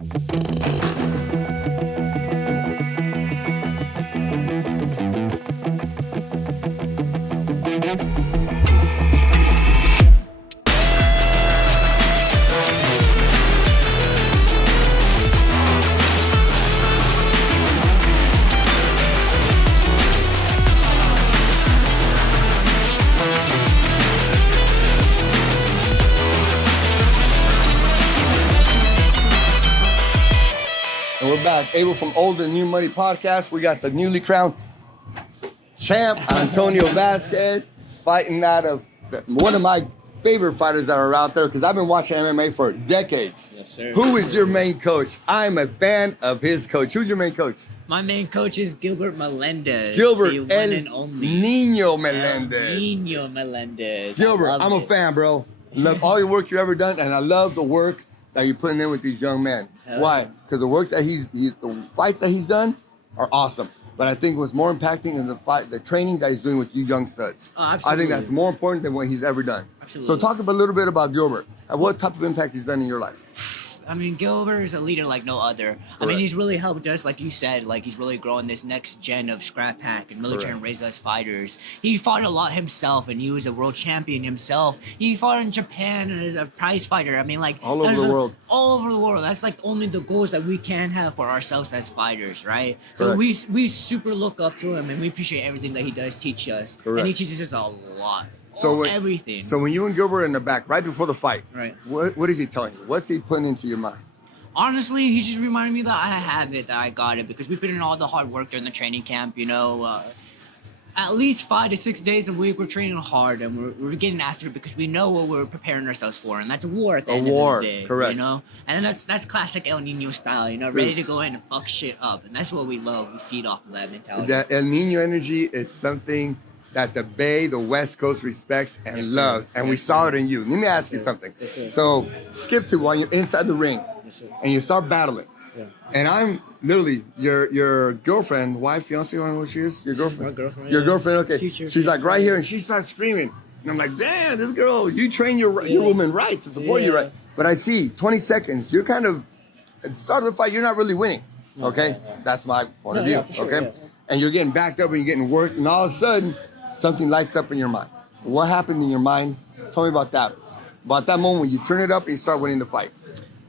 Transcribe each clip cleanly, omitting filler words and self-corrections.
And we're back. Abel from Old and New Money Podcast. We got the newly crowned champ, Antonio VAZQUEZ, fighting out of one of my favorite fighters that are out there because I've been watching MMA for decades. Yes, sir. Who is your main coach? I'm a fan of his coach. Who's your main coach? My main coach is Gilbert Melendez. Gilbert the one El and only. Nino Melendez. Nino Melendez. Gilbert, I'm a fan, bro. Love all your work you've ever done, and I love the work that you're putting in with these young men. Why? Because the work that the fights that he's done are awesome. But I think what's more impacting is the training that he's doing with you young studs. Oh, absolutely. I think that's more important than what he's ever done. Absolutely. So talk a little bit about Gilbert and what type of impact he's done in your life. I mean, Gilbert is a leader like no other. I mean, he's really helped us, like you said, like he's really growing this next gen of scrap pack and military and raise us fighters. He fought a lot himself, and he was a world champion himself. He fought in Japan and is a prize fighter. I mean, like all over the world. All over the world. That's like only the goals that we can have for ourselves as fighters, right? So we super look up to him, and we appreciate everything that he does teach us. Correct. And he teaches us a lot. Everything. So when you and Gilbert are in the back, right before the fight, right? What is he telling you? What's he putting into your mind? Honestly, he's just reminding me that I have it, that I got it, because we put in all the hard work during the training camp, you know. At least 5 to 6 days a week, we're training hard, and we're getting after it because we know what we're preparing ourselves for, and that's a war at the end of the day. Correct. You know? And that's classic El Nino style, you know, ready to go in and fuck shit up, and that's what we love. We feed off of that mentality. That El Nino energy is something that the Bay, the West Coast respects and loves, and we saw it in you. Let me ask you something. Yes, sir. So skip to when you're inside the ring, and you start battling. Yeah. And I'm literally your girlfriend, wife, fiance, I don't know what she is. Your girlfriend. My girlfriend. Your girlfriend. Okay. Future, She's like right here, and she starts screaming, and I'm like, damn, this girl, you train your woman right to support you right. But I see 20 seconds, you're kind of at the start of the fight, you're not really winning. Okay, that's my point of view. Sure, okay, and you're getting backed up and you're getting worked, and all of a sudden something lights up in your mind. What happened in your mind? Tell me about that. About that moment when you turn it up and you start winning the fight.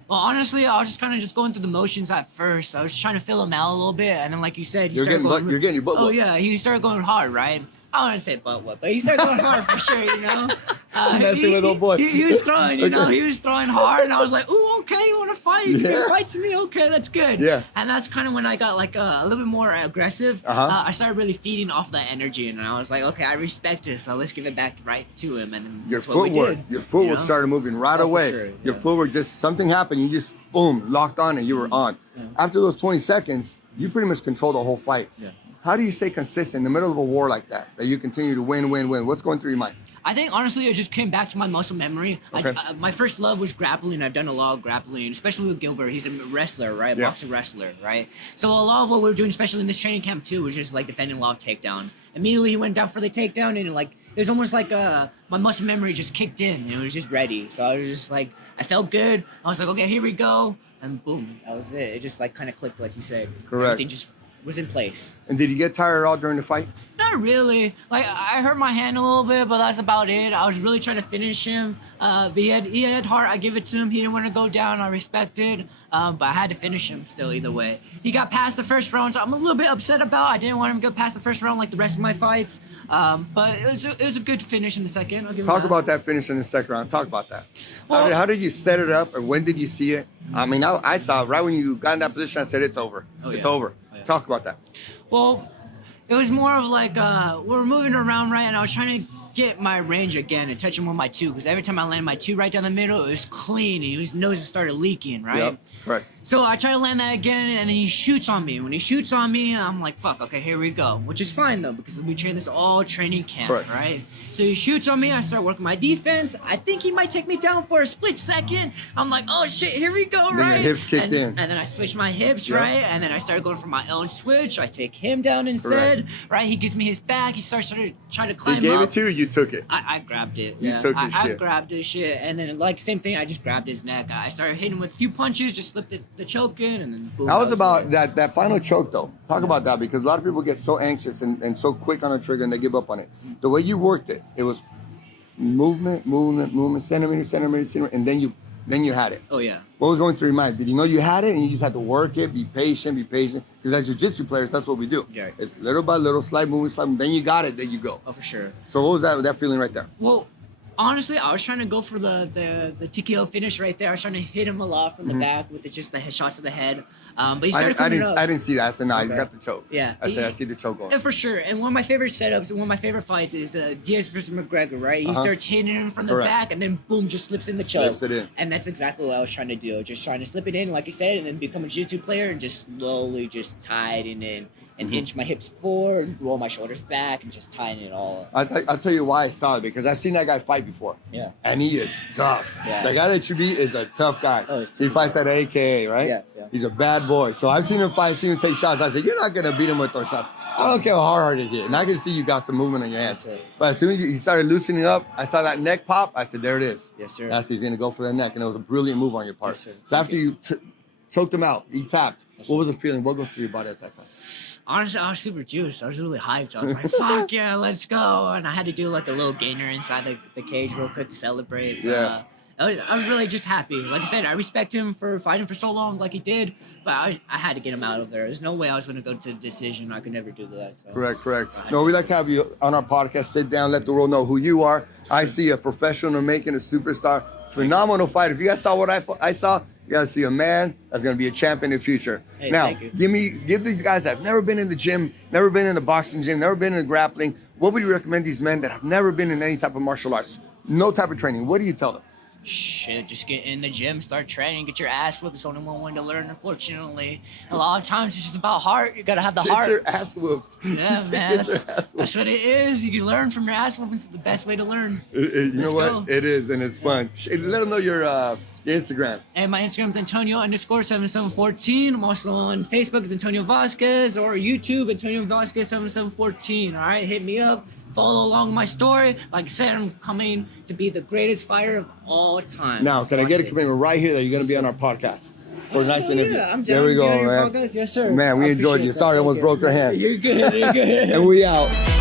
Well, honestly, I was just kind of going through the motions at first. I was trying to fill him out a little bit, and then, like you said, you're getting your butt. Oh yeah, he started going hard, right? I wouldn't say butt whoop, but he started going hard for sure, you know. Nasty little boy. He was throwing, you know, he was throwing hard, and I was like, ooh, okay, you want to fight? You can fight to me, okay, that's good. Yeah. And that's kind of when I got like a little bit more aggressive. I started really feeding off that energy, and I was like, okay, I respect this, so let's give it back right to him. And then your that's what we footwork, did, your footwork you know? started moving right away. Sure, your footwork, just something happened, you just boom, locked on, and you were on. After those 20 seconds, you pretty much controlled the whole fight. Yeah. How do you stay consistent in the middle of a war like that you continue to win? What's going through your mind? I think, honestly, it just came back to my muscle memory. Okay. My first love was grappling. I've done a lot of grappling, especially with Gilbert. He's a wrestler, right? Boxer wrestler, right? So a lot of what we were doing, especially in this training camp, too, was just, like, defending a lot of takedowns. Immediately, he went down for the takedown, and, like, it was almost like my muscle memory just kicked in, and it was just ready. So I was just, like, I felt good. I was like, okay, here we go. And boom, that was it. It just, like, kind of clicked, like you said. Correct. Everything just was in place. And did you get tired at all during the fight? Not really. Like, I hurt my hand a little bit, but that's about it. I was really trying to finish him. But he had heart. I give it to him. He didn't want to go down. I respect it. But I had to finish him still either way. He got past the first round, so I'm a little bit upset about. I didn't want him to go past the first round like the rest of my fights. But it was a good finish in the second. I'll give him Talk that. about that finish in the second round. Talk about that. Well, how did you set it up, or when did you see it? I mean, I saw it right when you got in that position. I said, it's over. It's over. Talk about that. Well, it was more of like we were moving around, right, and I was trying to get my range again and touch him with my two, because every time I landed my two right down the middle, it was clean, and his nose started leaking, right? Yep, right. So I try to land that again, and then he shoots on me. When he shoots on me, I'm like, fuck, okay, here we go. Which is fine, though, because we train this all training camp, right? So he shoots on me, I start working my defense. I think he might take me down for a split second. I'm like, oh, shit, here we go, right? Then your hips kicked in. And then I switch my hips, right? And then I started going for my own switch. I take him down instead, right? He gives me his back. He starts trying to climb up. He gave it to you, you you took it. I grabbed it. You Yeah. took his I shit. grabbed his shit, and then like same thing. I just grabbed his neck. I started hitting him with a few punches, just slipped the choke in, and then boom. That was about it. that final choke though. Talk about that because a lot of people get so anxious and so quick on the trigger and they give up on it. The way you worked it, it was movement, centimeter, and then you had it. Oh yeah. What was going through your mind? Did you know you had it and you just had to work it, be patient? Because as jiu-jitsu players, that's what we do. Yeah. It's little by little, slight movement, then you got it, then you go. Oh, for sure. So what was that feeling right there? Well, honestly, I was trying to go for the TKO finish right there. I was trying to hit him a lot from the back with just the shots to the head. But he started coming up. I didn't see that. I said, nah, he's Okay. got the choke. Yeah. I said, I see the choke going. And for sure. And one of my favorite setups, one of my favorite fights is Diaz versus McGregor, right? He starts hitting him from the Correct. back and then boom, just slips in the choke. Slips it in. And that's exactly what I was trying to do. Just trying to slip it in, like you said, and then become a jiu-jitsu player and just slowly just tighten in and inch my hips forward, roll my shoulders back, and just tighten it all up. I'll tell you why I saw it, because I've seen that guy fight before. Yeah. And he is tough. Yeah. The guy that you beat is a tough guy. Oh, he's He tough. fights at AKA, right? Yeah. He's a bad boy. So I've seen him fight, seen him take shots. I said, you're not going to beat him with those shots. I don't care how hard it hit. And I can see you got some movement on your hands. Yes, sir. But as soon as he started loosening up, I saw that neck pop. I said, there it is. Yes, sir. That's he's going to go for the neck. And it was a brilliant move on your part. Yes, sir. So after you choked him out, he tapped. Yes, What sir. was the feeling? What goes through your body at that time? Honestly, I was super juiced. I was really hyped. I was like, fuck yeah, let's go. And I had to do like a little gainer inside the cage real quick to celebrate. But, Yeah. I was really just happy. Like I said, I respect him for fighting for so long like he did, but I had to get him out of there. There's no way I was going to go to decision. I could never do that. So. Correct. No, we like to have you on our podcast. Sit down, let the world know who you are. I see a professional making a superstar. Phenomenal fighter. If you guys saw what I saw, you gotta see a man that's gonna be a champion in the future. Hey, now, thank you. give these guys that have never been in the gym, never been in the boxing gym, never been in the grappling. What would you recommend these men that have never been in any type of martial arts, no type of training? What do you tell them? Shit, just get in the gym, start training, get your ass whooped. It's only one way to learn, unfortunately. A lot of times it's just about heart. You gotta have the heart. Get your ass whooped. Yeah, You man. get your ass whooped. That's what it is. You can learn from your ass whoopings. It's the best way to learn. You know Let's what? go. It is, and it's fun. Let them know your Instagram. And my Instagram's Antonio_7714. I'm also on Facebook as Antonio Vasquez or YouTube, Antonio Vasquez 7714. All right, hit me up. Follow along my story. Like I said, I'm coming to be the greatest fighter of all time. Now, can I get a Watch it. commitment right here that you're gonna be on our podcast for a nice Oh, interview? yeah, I'm down There we to be go, on your man. podcast. Yes, sir. Man, we I enjoyed appreciate you. that. Sorry, I Thank almost you. broke your hand. You're good. You're good. And we out.